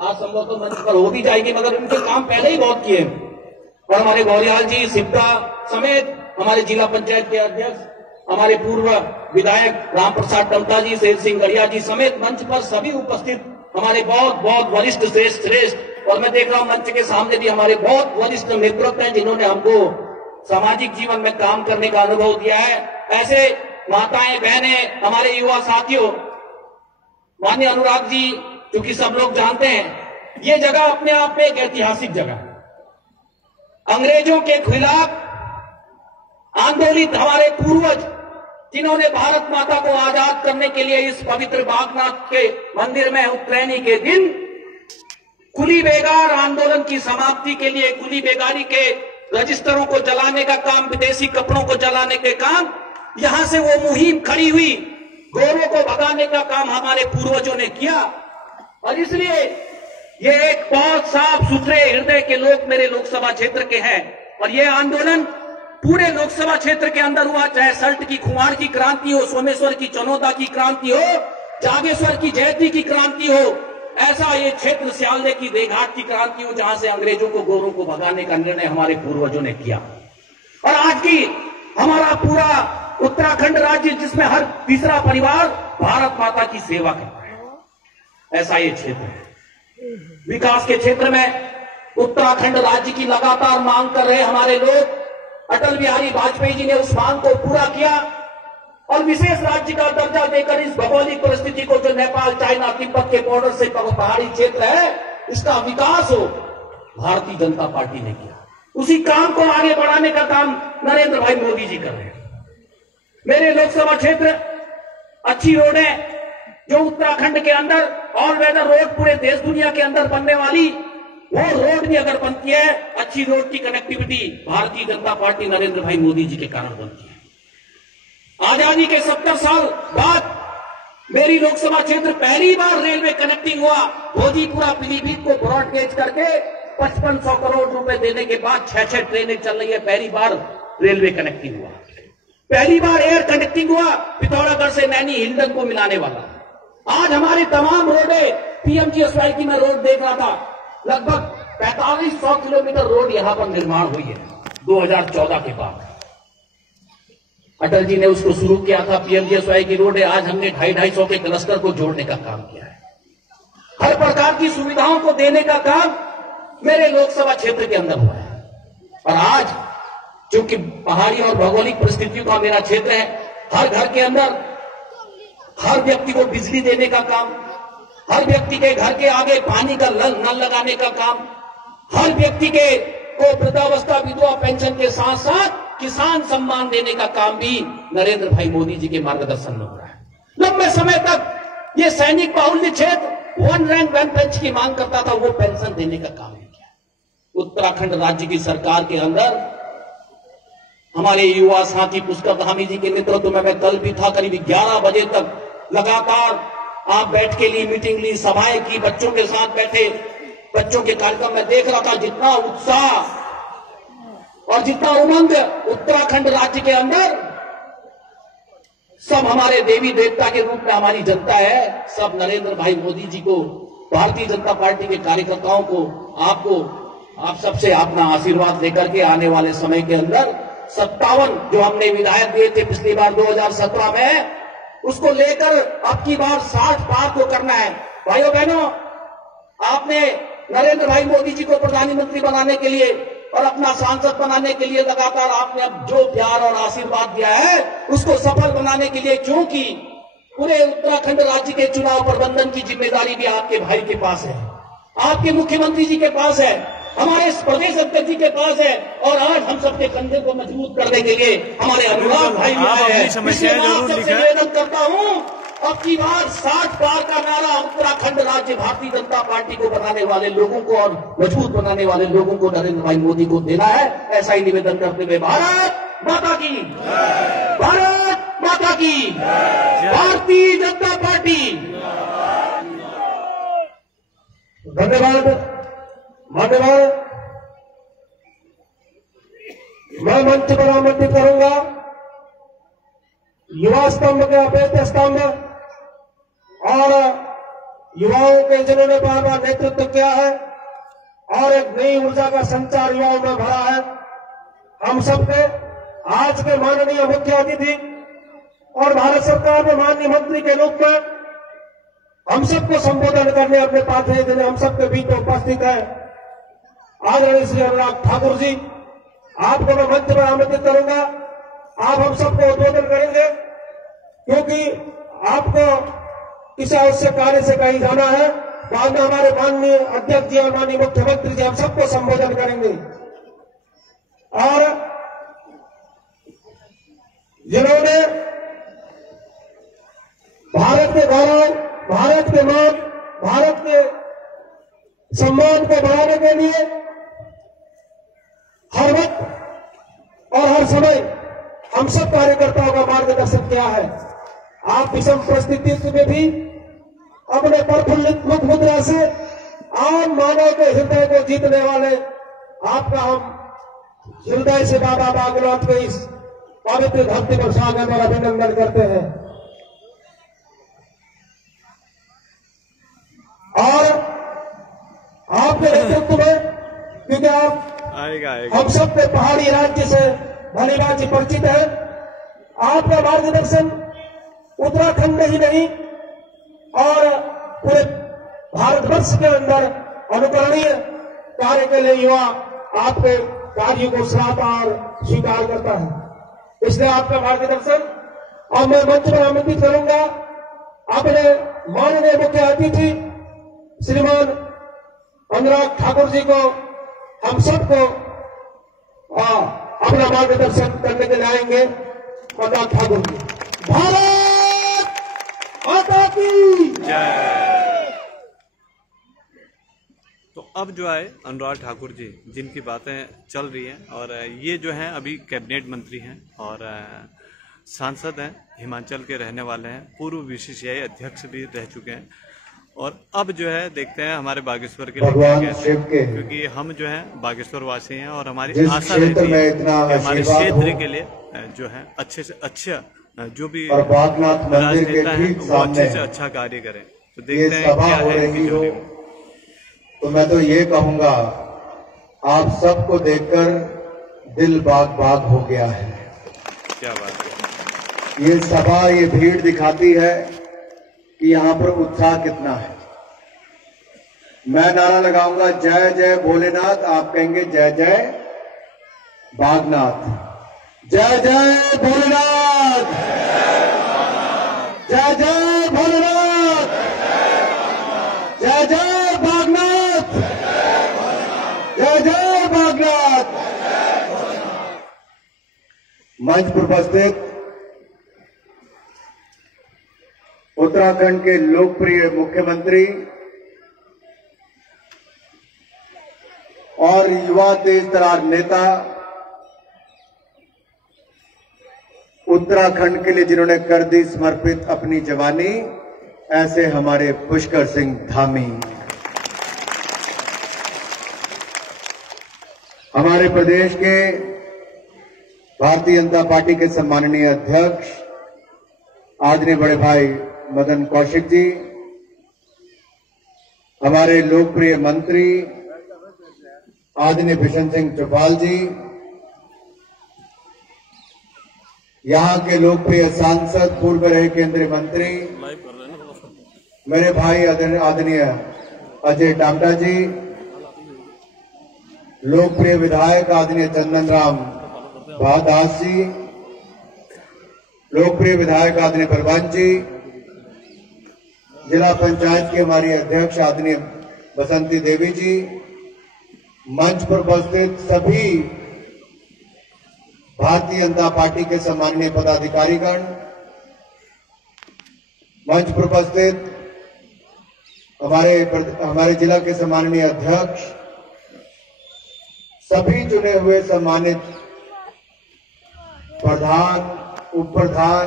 आज संभवतः मंच पर हो भी जाएगी, मगर उनके काम पहले ही बहुत किए और हमारे गौरियाल जी, सिप्टा समेत हमारे जिला पंचायत के अध्यक्ष, हमारे पूर्व विधायक राम प्रसाद टमटा जी, शेर सिंह गढ़िया जी समेत मंच पर सभी उपस्थित हमारे बहुत बहुत वरिष्ठ श्रेष्ठ, और मैं देख रहा हूं मंच के सामने भी हमारे बहुत वरिष्ठ नेतृत्व हैं जिन्होंने हमको सामाजिक जीवन में काम करने का अनुभव दिया है। ऐसे माताएं, बहनें, हमारे युवा साथियों, माननीय अनुराग जी, क्योंकि सब लोग जानते हैं ये जगह अपने आप में एक ऐतिहासिक जगह है। अंग्रेजों के खिलाफ आंदोलित हमारे पूर्वज जिन्होंने भारत माता को आजाद करने के लिए इस पवित्र बागनाथ के मंदिर में उत्तरायणी के दिन कुली बेगार आंदोलन की समाप्ति के लिए कुली बेगारी के रजिस्टरों को जलाने का काम, विदेशी कपड़ों को जलाने के काम, यहां से वो मुहिम खड़ी हुई, गोरों को भगाने का काम हमारे पूर्वजों ने किया। और इसलिए ये एक बहुत साफ सुथरे हृदय के लोग मेरे लोकसभा क्षेत्र के हैं और ये आंदोलन पूरे लोकसभा क्षेत्र के अंदर हुआ, चाहे सल्ट की खुमार की क्रांति हो, सोमेश्वर की चनौदा की क्रांति हो, जागेश्वर की जयंती की क्रांति हो, ऐसा ये क्षेत्र सियालदे की देघाट की क्रांति हो जहां से अंग्रेजों को, गोरों को भगाने का निर्णय हमारे पूर्वजों ने किया। और आज की हमारा पूरा उत्तराखंड राज्य जिसमें हर तीसरा परिवार भारत माता की सेवा करता है, ऐसा ये क्षेत्र है। विकास के क्षेत्र में उत्तराखंड राज्य की लगातार मांग कर रहे हमारे लोग, अटल बिहारी वाजपेयी जी ने उस मांग को पूरा किया और विशेष राज्य का दर्जा देकर इस भौगोलिक परिस्थिति को, जो नेपाल, चाइना, तिब्बत के बॉर्डर से पहाड़ी क्षेत्र है, इसका विकास हो, भारतीय जनता पार्टी ने किया। उसी काम को आगे बढ़ाने का काम नरेंद्र भाई मोदी जी कर रहे हैं। मेरे लोकसभा क्षेत्र अच्छी रोडें, जो उत्तराखंड के अंदर ऑल वेदर रोड पूरे देश दुनिया के अंदर बनने वाली, वो रोड भी अगर बनती है, अच्छी रोड की कनेक्टिविटी भारतीय जनता पार्टी नरेंद्र भाई मोदी जी के कारण बनती है। आजादी के 70 साल बाद मेरी लोकसभा क्षेत्र पहली बार रेलवे कनेक्टिंग हुआ। भोजीपुरा पीलीभीत को ब्रॉड गेज करके 5500 करोड़ रुपए देने के बाद 6 ट्रेनें चल रही है। पहली बार रेलवे कनेक्टिंग हुआ, पहली बार एयर कनेक्टिंग हुआ पिथौरागढ़ से नैनी हिंडन को मिलाने वाला। आज हमारी तमाम रोडें, पीएमजीएसवाई की मैं रोड देख रहा था, लगभग 4500 किलोमीटर रोड यहां पर निर्माण हुई है 2014 के बाद। अटल जी ने उसको शुरू किया था, पीएमजीएसवाई की रोड है। आज हमने 250 के क्लस्टर को जोड़ने का काम किया है। हर प्रकार की सुविधाओं को देने का काम मेरे लोकसभा क्षेत्र के अंदर हुआ है। और आज चूंकि पहाड़ी और भौगोलिक परिस्थितियों का मेरा क्षेत्र है, हर घर के अंदर हर व्यक्ति को बिजली देने का काम, हर व्यक्ति के घर के आगे पानी का नल लगाने का काम, हर व्यक्ति को वृद्धावस्था विधवा पेंशन के साथ साथ किसान सम्मान देने का काम भी नरेंद्र भाई मोदी जी के मार्गदर्शन में हो रहा है। लंबे समय तक ये सैनिक बाहुल्य क्षेत्र वन रैंक वन बेंच की मांग करता था, वो पेंशन देने का काम नहीं किया। उत्तराखंड राज्य की सरकार के अंदर हमारे युवा साथी पुष्कर धामी जी के नेतृत्व में मैं कल भी था, करीब 11 बजे तक लगातार आप बैठ के ली, मीटिंग ली, सभाएं की, बच्चों के साथ बैठे, बच्चों के कार्यक्रम में देख रहा था। जितना उत्साह और जितना उमंग उत्तराखंड राज्य के अंदर, सब हमारे देवी देवता के रूप में हमारी जनता है, सब नरेंद्र भाई मोदी जी को, भारतीय जनता पार्टी के कार्यकर्ताओं को, आप सबसे अपना आशीर्वाद लेकर के आने वाले समय के अंदर 57 जो हमने विधायक दिए थे पिछली बार 2017 में, उसको लेकर अब की बार 60 पार को करना है। भाइयों बहनों, आपने नरेंद्र भाई मोदी जी को प्रधानमंत्री बनाने के लिए और अपना सांसद बनाने के लिए लगातार आपने अब जो प्यार और आशीर्वाद दिया है, उसको सफल बनाने के लिए, क्योंकि पूरे उत्तराखंड राज्य के चुनाव प्रबंधन की जिम्मेदारी भी आपके भाई के पास है, आपके मुख्यमंत्री जी के पास है, हमारे प्रदेश अध्यक्ष जी के पास है, और आज हम सबके कंधे को मजबूत करने के लिए हमारे अनुराग भाई आए हैं। इसलिए मैं आप सबसे निवेदन करता हूं, अब की बार 60 पार का नारा उत्तराखंड राज्य भारतीय जनता पार्टी को बनाने वाले लोगों को और मजबूत बनाने वाले लोगों को नरेंद्र भाई मोदी को देना है। ऐसा ही निवेदन करते हुए भारत माता की, भारत माता की, भारतीय जनता पार्टी। धन्यवाद, धन्यवाद। मैं मंच पर आमंत्रित करूंगा युवा स्तंभ के अभेद्य स्तंभ और युवाओं के जिन्होंने बार बार नेतृत्व किया है और एक नई ऊर्जा का संचार युवाओं में भरा है। हम सबके आज के माननीय मुख्य अतिथि और भारत सरकार में माननीय मंत्री के रूप में हम सबको संबोधन करने अपने पात्र दिन हम सबके बीच उपस्थित है आदरणीय श्री अनुराग ठाकुर जी। आपको मैं मंच पर आमंत्रित करूंगा, आप हम सबको उद्बोधन करेंगे क्योंकि आपको किसी आवश्यक कार्य से कहीं जाना है। बाद में हमारे माननीय अध्यक्ष जी और माननीय मुख्यमंत्री जी हम सबको संबोधन करेंगे और जिन्होंने भारत के गौरव, भारत के मान, भारत के सम्मान को बढ़ाने के लिए हर वक्त और हर समय हम सब कार्यकर्ताओं का मार्गदर्शन किया है। आप विषम परिस्थिति में भी अपने प्रफुल्लित मुख मुद्रा से आम मानव के हृदय को जीतने वाले आपका हम हृदय से बाबा बागुनाथ के इस पवित्र धरती पर स्वागत और अभिनंदन करते हैं। और आपके नेतृत्व में, क्योंकि आप हम सबके पहाड़ी राज्य से भली भांति परिचित है, आपका मार्गदर्शन उत्तराखंड ही नहीं और पूरे भारतवर्ष के अंदर अनुकरणीय कार्य के लिए युवा आपके कार्य को सराहता और स्वीकार करता है। इसलिए आपका मार्गदर्शन और मैं मंच पर आमंत्रित करूंगा अपने माननीय मुख्य अतिथि श्रीमान अनुराग ठाकुर जी को, हम सबको अपना मार्गदर्शन करने के लिए आएंगे। अनुराग ठाकुर जी, भारत माता की जय। तो अब जो है अनुराग ठाकुर जी जिनकी बातें चल रही हैं और ये जो हैं अभी कैबिनेट मंत्री हैं और सांसद हैं, हिमाचल के रहने वाले हैं, पूर्व बीसीसीआई अध्यक्ष भी रह चुके हैं और अब जो है देखते हैं हमारे बागेश्वर के लिए क्योंकि हम जो है बागेश्वर वासी हैं और हमारी आशा रहती है कि हमारे क्षेत्र के लिए जो है अच्छे से अच्छा जो भी राजनेता है वो अच्छे से अच्छा कार्य करें। तो देखते हैं क्या है इनकी जोड़ी में। तो मैं तो ये कहूंगा, आप सबको देखकर दिल बाग बाग हो गया है। क्या बात है। ये सभा, ये भीड़ दिखाती है कि यहाँ पर उत्साह कितना है। मैं नारा लगाऊंगा जय जय भोलेनाथ, आप कहेंगे जय जय बागनाथ। जय जय भोलेनाथ, जय जय भोलेनाथ, जय जय बागनाथ, जय जय बागनाथ। मंच पर उपस्थित उत्तराखंड के लोकप्रिय मुख्यमंत्री और युवा तेज तरार नेता, उत्तराखंड के लिए जिन्होंने कर दी समर्पित अपनी जवानी, ऐसे हमारे पुष्कर सिंह धामी, हमारे प्रदेश के भारतीय जनता पार्टी के सम्माननीय अध्यक्ष आदरणीय बड़े भाई मदन कौशिक जी, हमारे लोकप्रिय मंत्री आदरणीय बिशन सिंह चौपाल जी, यहां के लोकप्रिय सांसद पूर्व रहे केंद्रीय मंत्री मेरे भाई आदरणीय अजय टामटा जी, लोकप्रिय विधायक आदरणीय चंदन राम दास जी, लोकप्रिय विधायक आदरणीय बलवंत जी, जिला पंचायत के हमारी अध्यक्ष आदरणीय बसंती देवी जी, मंच पर उपस्थित सभी भारतीय जनता पार्टी के सम्माननीय पदाधिकारीगण, मंच पर उपस्थित हमारे जिला के सम्माननीय अध्यक्ष, सभी चुने हुए सम्मानित प्रधान, उप प्रधान,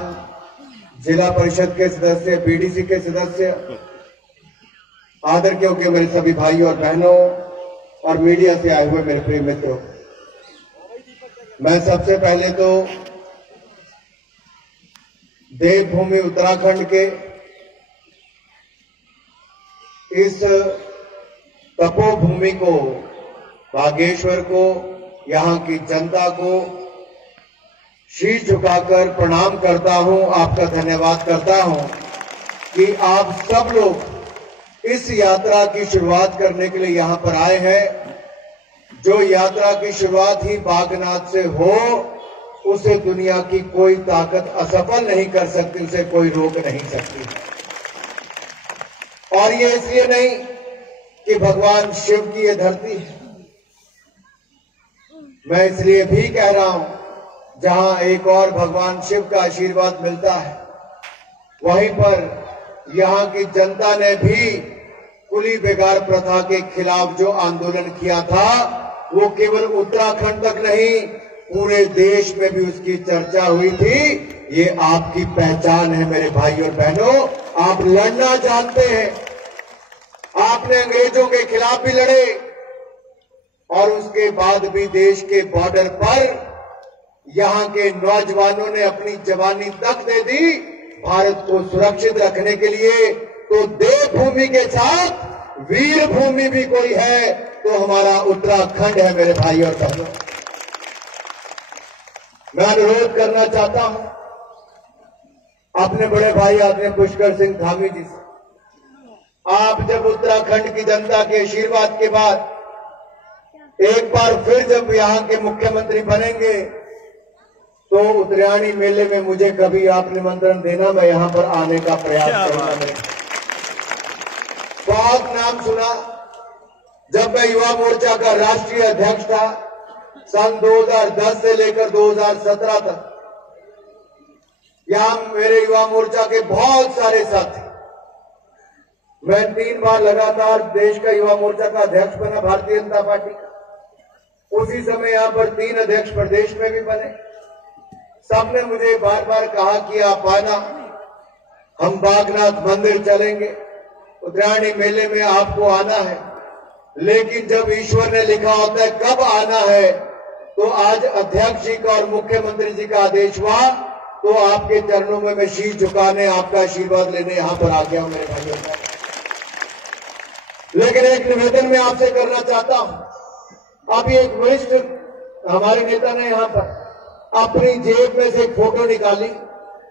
जिला परिषद के सदस्य, बीडीसी के सदस्य, आदर के मेरे सभी भाइयों और बहनों और मीडिया से आए हुए मेरे प्रिय मित्रों, मैं सबसे पहले तो देवभूमि उत्तराखंड के इस तपोभूमि को, बागेश्वर को, यहाँ की जनता को शीश झुकाकर प्रणाम करता हूं, आपका धन्यवाद करता हूं कि आप सब लोग इस यात्रा की शुरुआत करने के लिए यहां पर आए हैं। जो यात्रा की शुरुआत ही बागनाथ से हो, उसे दुनिया की कोई ताकत असफल नहीं कर सकती, उसे कोई रोक नहीं सकती। और ये इसलिए नहीं कि भगवान शिव की ये धरती है, मैं इसलिए भी कह रहा हूं जहां एक और भगवान शिव का आशीर्वाद मिलता है, वहीं पर यहां की जनता ने भी कुली बेगार प्रथा के खिलाफ जो आंदोलन किया था, वो केवल उत्तराखंड तक नहीं, पूरे देश में भी उसकी चर्चा हुई थी। ये आपकी पहचान है मेरे भाई और बहनों। आप लड़ना जानते हैं, आपने अंग्रेजों के खिलाफ भी लड़े और उसके बाद भी देश के बॉर्डर पर यहां के नौजवानों ने अपनी जवानी तक दे दी भारत को सुरक्षित रखने के लिए। तो देवभूमि के साथ वीर भूमि भी कोई है तो हमारा उत्तराखंड है मेरे भाई और बहनों। मैं अनुरोध करना चाहता हूं अपने बड़े भाई आदरणीय पुष्कर सिंह धामी जी से, आप जब उत्तराखंड की जनता के आशीर्वाद के बाद एक बार फिर जब यहां के मुख्यमंत्री बनेंगे तो उत्तरायणी मेले में मुझे कभी आप निमंत्रण देना, मैं यहां पर आने का प्रयास करूंगा। बहुत नाम सुना, जब मैं युवा मोर्चा का राष्ट्रीय अध्यक्ष था सन 2010 से लेकर 2017 तक, यहां मेरे युवा मोर्चा के बहुत सारे साथी, मैं 3 बार लगातार देश का युवा मोर्चा का अध्यक्ष बना भारतीय जनता पार्टी का। उसी समय यहां पर 3 अध्यक्ष प्रदेश में भी बने। सबने मुझे बार बार कहा कि आप आना, हम बागनाथ मंदिर चलेंगे, उत्तरायणी मेले में आपको आना है। लेकिन जब ईश्वर ने लिखा होता है कब आना है, तो आज अध्यक्ष जी का और मुख्यमंत्री जी का आदेश हुआ, तो आपके चरणों में मैं शीश झुकाने, आपका आशीर्वाद लेने यहां पर आ गया हूं मेरे भाइयों। लेकिन एक निवेदन मैं आपसे करना चाहता हूं। अभी एक वरिष्ठ हमारे नेता ने यहां पर अपनी जेब में से एक फोटो निकाली,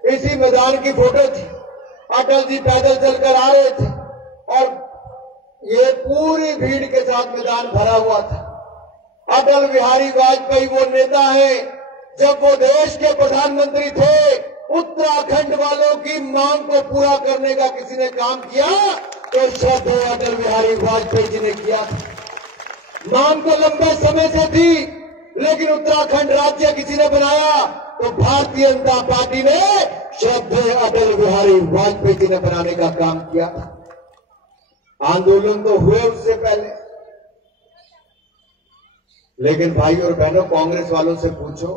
इसी मैदान की फोटो थी। अटल जी पैदल चलकर आ रहे थे और ये पूरी भीड़ के साथ मैदान भरा हुआ था। अटल बिहारी वाजपेयी वो नेता है, जब वो देश के प्रधानमंत्री थे, उत्तराखंड वालों की मांग को पूरा करने का किसी ने काम किया तो श्रद्धेय अटल बिहारी वाजपेयी जी ने किया। मांग तो लंबे समय से थी, लेकिन उत्तराखंड राज्य किसी ने बनाया तो भारतीय जनता पार्टी ने श्रद्धेय अटल बिहारी वाजपेयी जी ने बनाने का काम किया। आंदोलन तो हुए उससे पहले, लेकिन भाई और बहनों, कांग्रेस वालों से पूछो,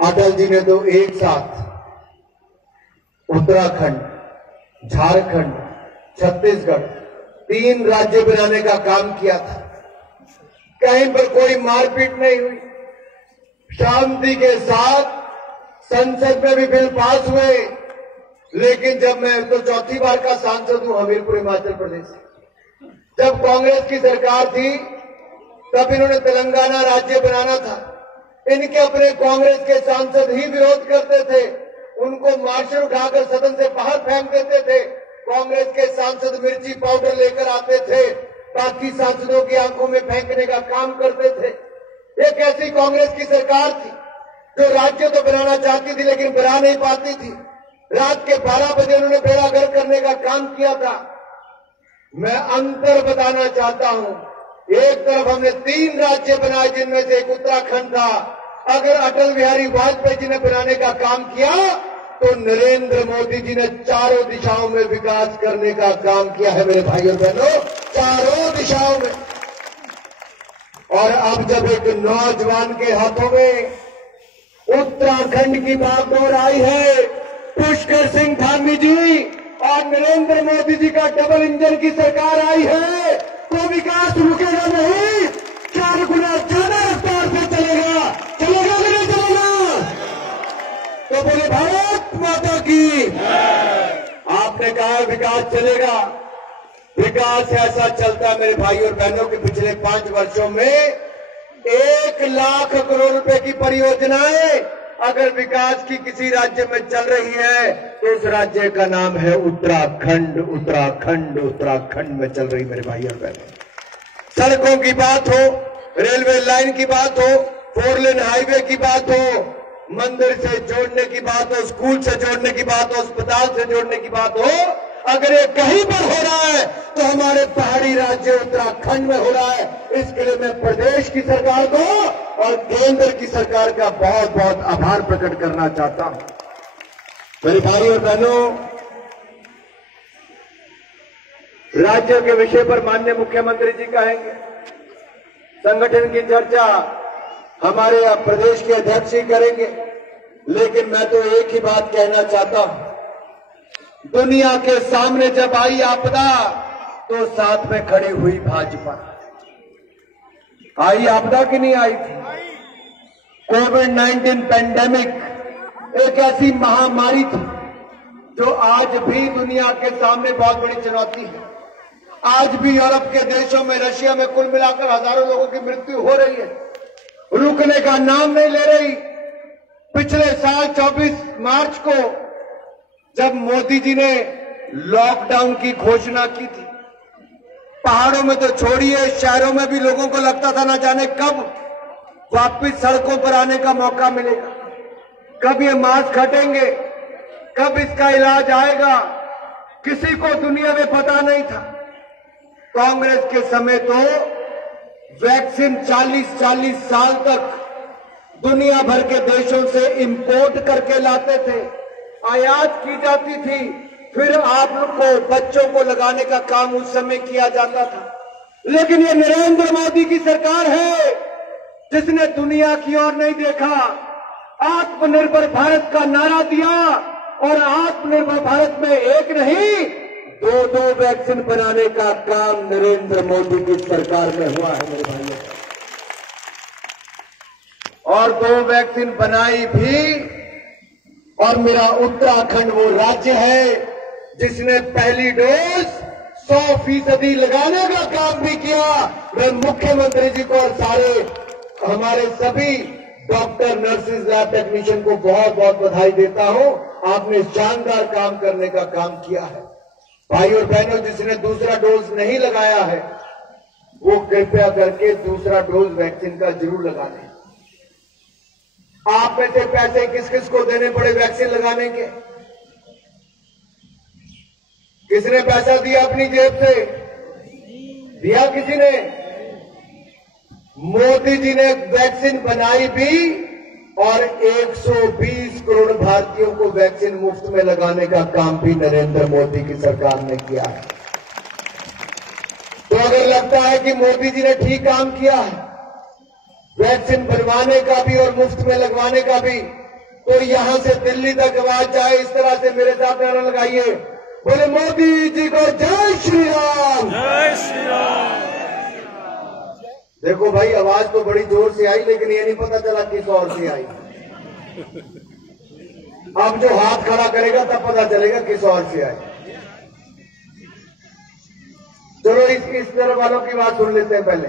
अटल जी ने तो एक साथ उत्तराखंड, झारखंड, छत्तीसगढ़ 3 राज्य बनाने का काम किया था। कहीं पर कोई मारपीट नहीं हुई, शांति के साथ संसद में भी बिल पास हुए। लेकिन जब मैं तो 4थी बार का सांसद हूं हमीरपुर हिमाचल प्रदेश से, जब कांग्रेस की सरकार थी तब इन्होंने तेलंगाना राज्य बनाना था। इनके अपने कांग्रेस के सांसद ही विरोध करते थे, उनको मार्शल उठाकर सदन से बाहर फेंक देते थे। कांग्रेस के सांसद मिर्ची पाउडर लेकर आते थे, बाकी सांसदों की आंखों में फेंकने का काम करते थे। एक ऐसी कांग्रेस की सरकार थी जो राज्य तो बनाना चाहती थी लेकिन बना नहीं पाती थी। रात के 12 बजे उन्होंने बेड़ा गर्क करने का काम किया था। मैं अंतर बताना चाहता हूं, एक तरफ हमने 3 राज्य बनाए जिनमें से एक उत्तराखंड था। अगर अटल बिहारी वाजपेयी जी ने बनाने का काम किया तो नरेंद्र मोदी जी ने चारों दिशाओं में विकास करने का काम किया है मेरे भाइयों बहनों, चारों दिशाओं में। और अब जब एक नौजवान के हाथों में उत्तराखंड की बागडोर आई है, पुष्कर सिंह धामी जी और नरेंद्र मोदी जी का डबल इंजन की सरकार आई है, तो विकास रुकेगा नहीं, 4 गुना ज्यादा रफ्तार से चलेगा। चलेगा कि नहीं चलेगा? तो बोले की। आपने कहा विकास चलेगा, विकास ऐसा चलता मेरे भाई और बहनों के पिछले 5 वर्षों में 1 लाख करोड़ रुपए की परियोजनाएं अगर विकास की किसी राज्य में चल रही है तो उस राज्य का नाम है उत्तराखंड। उत्तराखंड उत्तराखंड में चल रही मेरे भाई और बहनों। सड़कों की बात हो, रेलवे लाइन की बात हो, 4 लेन हाईवे की बात हो, मंदिर से जोड़ने की बात हो, स्कूल से जोड़ने की बात हो, अस्पताल से जोड़ने की बात हो, अगर ये कहीं पर हो रहा है तो हमारे पहाड़ी राज्य उत्तराखंड में हो रहा है। इसके लिए मैं प्रदेश की सरकार को और केंद्र की सरकार का बहुत बहुत आभार प्रकट करना चाहता हूं। मेरे भाई और बहनों, राज्य के विषय पर माननीय मुख्यमंत्री जी कहेंगे, संगठन की चर्चा हमारे प्रदेश के अध्यक्ष ही करेंगे, लेकिन मैं तो एक ही बात कहना चाहता हूं, दुनिया के सामने जब आई आपदा तो साथ में खड़ी हुई भाजपा। आई आपदा की नहीं आई थी? कोविड-19 पेंडेमिक एक ऐसी महामारी थी जो आज भी दुनिया के सामने बहुत बड़ी चुनौती है। आज भी यूरोप के देशों में, रशिया में कुल मिलाकर हजारों लोगों की मृत्यु हो रही है, रुकने का नाम नहीं ले रही। पिछले साल 24 मार्च को जब मोदी जी ने लॉकडाउन की घोषणा की थी, पहाड़ों में तो छोड़िए, शहरों में भी लोगों को लगता था ना जाने कब वापस सड़कों पर आने का मौका मिलेगा, कब ये मास्क हटेंगे, कब इसका इलाज आएगा, किसी को दुनिया में पता नहीं था। कांग्रेस के समय तो वैक्सीन 40-40 साल तक दुनिया भर के देशों से इंपोर्ट करके लाते थे, आयात की जाती थी, फिर आप लोग को बच्चों को लगाने का काम उस समय किया जाता था। लेकिन ये नरेंद्र मोदी की सरकार है जिसने दुनिया की ओर नहीं देखा, आत्मनिर्भर भारत का नारा दिया और आत्मनिर्भर भारत में एक नहीं 2-2 वैक्सीन बनाने का काम नरेंद्र मोदी की सरकार में हुआ है मेरे भाइयों। और 2 वैक्सीन बनाई भी, और मेरा उत्तराखंड वो राज्य है जिसने पहली डोज 100% लगाने का काम भी किया। मैं मुख्यमंत्री जी को और सारे हमारे सभी डॉक्टर, नर्सेज, लैब टेक्नीशियन को बहुत बहुत बधाई देता हूं। आपने शानदार काम करने का काम किया है। भाई और बहनों, जिसने दूसरा डोज नहीं लगाया है वो कृपया करके दूसरा डोज वैक्सीन का जरूर लगा लें। आप में से पैसे किस किस को देने पड़े वैक्सीन लगाने के? किसने पैसा दिया अपनी जेब से? दिया किसी ने? मोदी जी ने वैक्सीन बनाई भी और 120 करोड़ भारतीयों को वैक्सीन मुफ्त में लगाने का काम भी नरेंद्र मोदी की सरकार ने किया है। तो अगर लगता है कि मोदी जी ने ठीक काम किया है वैक्सीन बनवाने का भी और मुफ्त में लगवाने का भी, तो यहां से दिल्ली तक आवाज जाए, इस तरह से मेरे साथ नारा लगाइए, बोले मोदी जी को जय श्री राम। जय श्री राम। देखो भाई, आवाज तो बड़ी जोर से आई, लेकिन ये नहीं पता चला किस ओर से आई। अब जो हाथ खड़ा करेगा तब पता चलेगा किस ओर से आई। चलो इस तरह वालों की बात सुन लेते हैं पहले।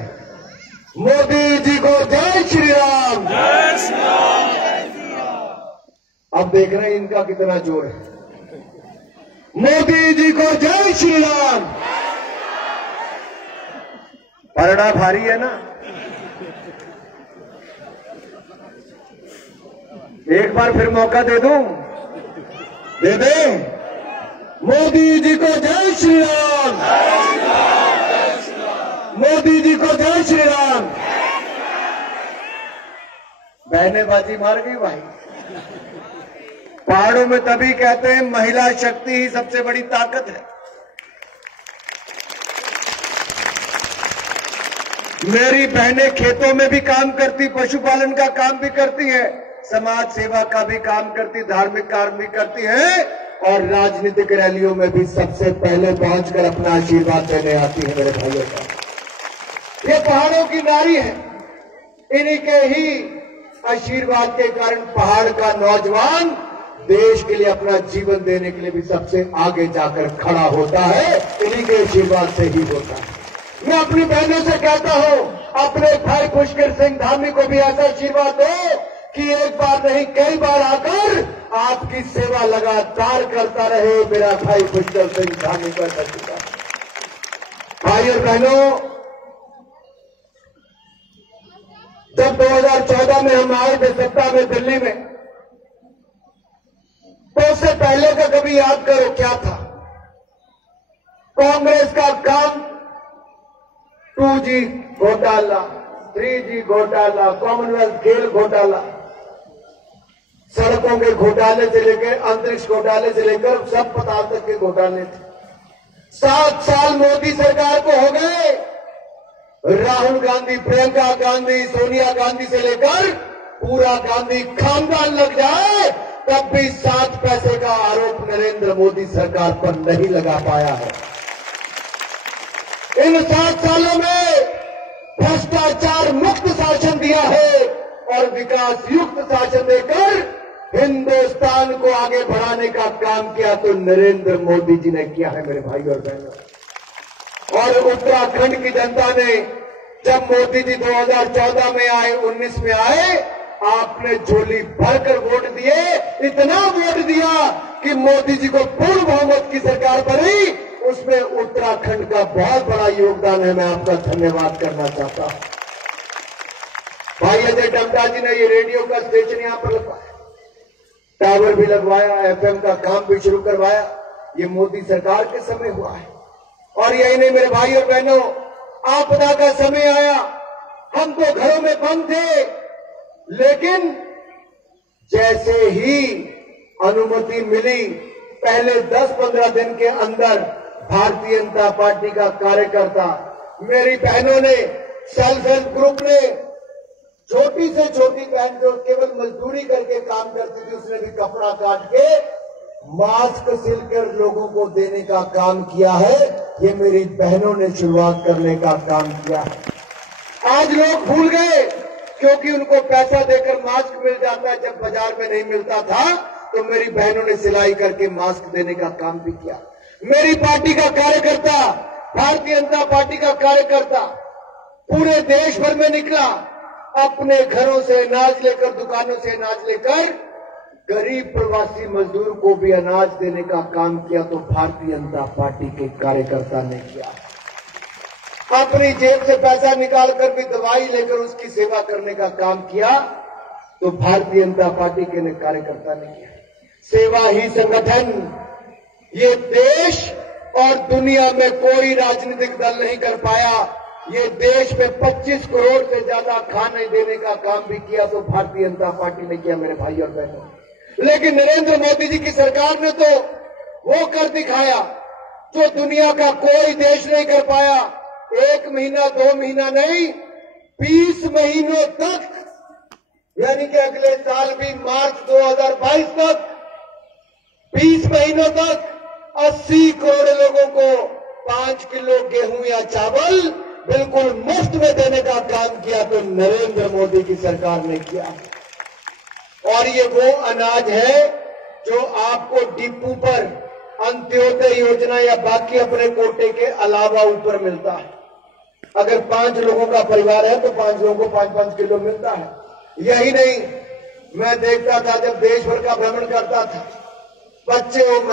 मोदी जी को जय श्री राम। जय श्री राम। अब देख रहे हैं इनका कितना जोर है। मोदी जी को जय श्री राम। पलड़ा भारी है ना? एक बार फिर मौका दे दूं? दे दे। मोदी जी को जय श्री राम। मोदी जी को जय श्री राम। बहनेबाजी मार गई भाई। पहाड़ों में तभी कहते हैं महिला शक्ति ही सबसे बड़ी ताकत है। मेरी बहनें खेतों में भी काम करती, पशुपालन का काम भी करती है, समाज सेवा का भी काम करती, धार्मिक काम भी करती है और राजनीतिक रैलियों में भी सबसे पहले पहुंचकर अपना आशीर्वाद देने आती है मेरे भाइयों का। ये पहाड़ों की नारी है। इन्हीं के ही आशीर्वाद के कारण पहाड़ का नौजवान देश के लिए अपना जीवन देने के लिए भी सबसे आगे जाकर खड़ा होता है। इन्हीं के आशीर्वाद से ही होता है। मैं अपनी बहनों से कहता हूं, अपने भाई पुष्कर सिंह धामी को भी ऐसा आशीर्वाद दो कि एक बार नहीं कई बार आकर आपकी सेवा लगातार करता रहे। मेरा भाई पुष्कर सिंह धामी का आशीर्वाद। भाई और बहनों, जब 2014 में हम आए थे सत्ता में दिल्ली में, तो उससे पहले का कभी याद करो क्या था। कांग्रेस का काम 2G घोटाला, 3G घोटाला, कॉमनवेल्थ खेल घोटाला, सड़कों के घोटाले से लेकर अंतरिक्ष घोटाले से लेकर सब पताल तक के घोटाले थे। 7 साल मोदी सरकार को हो गए। राहुल गांधी, प्रियंका गांधी, सोनिया गांधी से लेकर पूरा गांधी खानदान लग जाए, तब भी 7 पैसे का आरोप नरेंद्र मोदी सरकार पर नहीं लगा पाया है। इन 7 सालों में भ्रष्टाचार मुक्त शासन दिया है और विकास युक्त शासन देकर हिंदुस्तान को आगे बढ़ाने का काम किया तो नरेंद्र मोदी जी ने किया है मेरे भाई और बहनों। और उत्तराखंड की जनता ने जब मोदी जी 2014 में आए, 19 में आए, आपने झोली भरकर वोट दिए। इतना वोट दिया कि मोदी जी को पूर्ण बहुमत की सरकार बनी। उसमें उत्तराखंड का बहुत बड़ा योगदान है। मैं आपका धन्यवाद करना चाहता हूं। भाई अजय टम्टा जी ने ये रेडियो का स्टेशन यहां पर लगवाया, टावर भी लगवाया, FM का काम भी शुरू करवाया। ये मोदी सरकार के समय हुआ है। और यही नहीं मेरे भाई और बहनों, आपदा का समय आया, हम तो घरों में बंद थे, लेकिन जैसे ही अनुमति मिली, पहले 10-15 दिन के अंदर भारतीय जनता पार्टी का कार्यकर्ता, मेरी बहनों ने, सेल्फ हेल्प ग्रुप ने, छोटी से छोटी बहन जो केवल मजदूरी करके काम करती थी, उसने भी कपड़ा काट के मास्क सिलकर लोगों को देने का काम किया है। ये मेरी बहनों ने शुरुआत करने का काम किया है। आज लोग भूल गए, क्योंकि उनको पैसा देकर मास्क मिल जाता है, जब बाजार में नहीं मिलता था तो मेरी बहनों ने सिलाई करके मास्क देने का काम भी किया। मेरी पार्टी का कार्यकर्ता, भारतीय जनता पार्टी का कार्यकर्ता पूरे देश भर में निकला, अपने घरों से अनाज लेकर, दुकानों से अनाज लेकर गरीब प्रवासी मजदूर को भी अनाज देने का काम किया तो भारतीय जनता पार्टी के कार्यकर्ता ने किया। अपनी जेब से पैसा निकालकर भी दवाई लेकर उसकी सेवा करने का काम किया तो भारतीय जनता पार्टी के कार्यकर्ता ने किया। सेवा ही संगठन, ये देश और दुनिया में कोई राजनीतिक दल नहीं कर पाया। ये देश में 25 करोड़ से ज्यादा खाने देने का काम भी किया तो भारतीय जनता पार्टी ने किया मेरे भाई और बहनों। लेकिन नरेंद्र मोदी जी की सरकार ने तो वो कर दिखाया जो दुनिया का कोई देश नहीं कर पाया। 1 महीना 2 महीना नहीं, 20 महीनों तक, यानी कि अगले साल भी मार्च 2022 तक 20 महीनों तक 80 करोड़ लोगों को 5 किलो गेहूं या चावल बिल्कुल मुफ्त में देने का काम किया तो नरेंद्र मोदी की सरकार ने किया। और ये वो अनाज है जो आपको डिपू पर अंत्योदय योजना या बाकी अपने कोटे के अलावा ऊपर मिलता है। अगर 5 लोगों का परिवार है तो 5 लोगों को 5-5 किलो मिलता है। यही नहीं, मैं देखता था जब देश भर का भ्रमण करता था, बच्चे और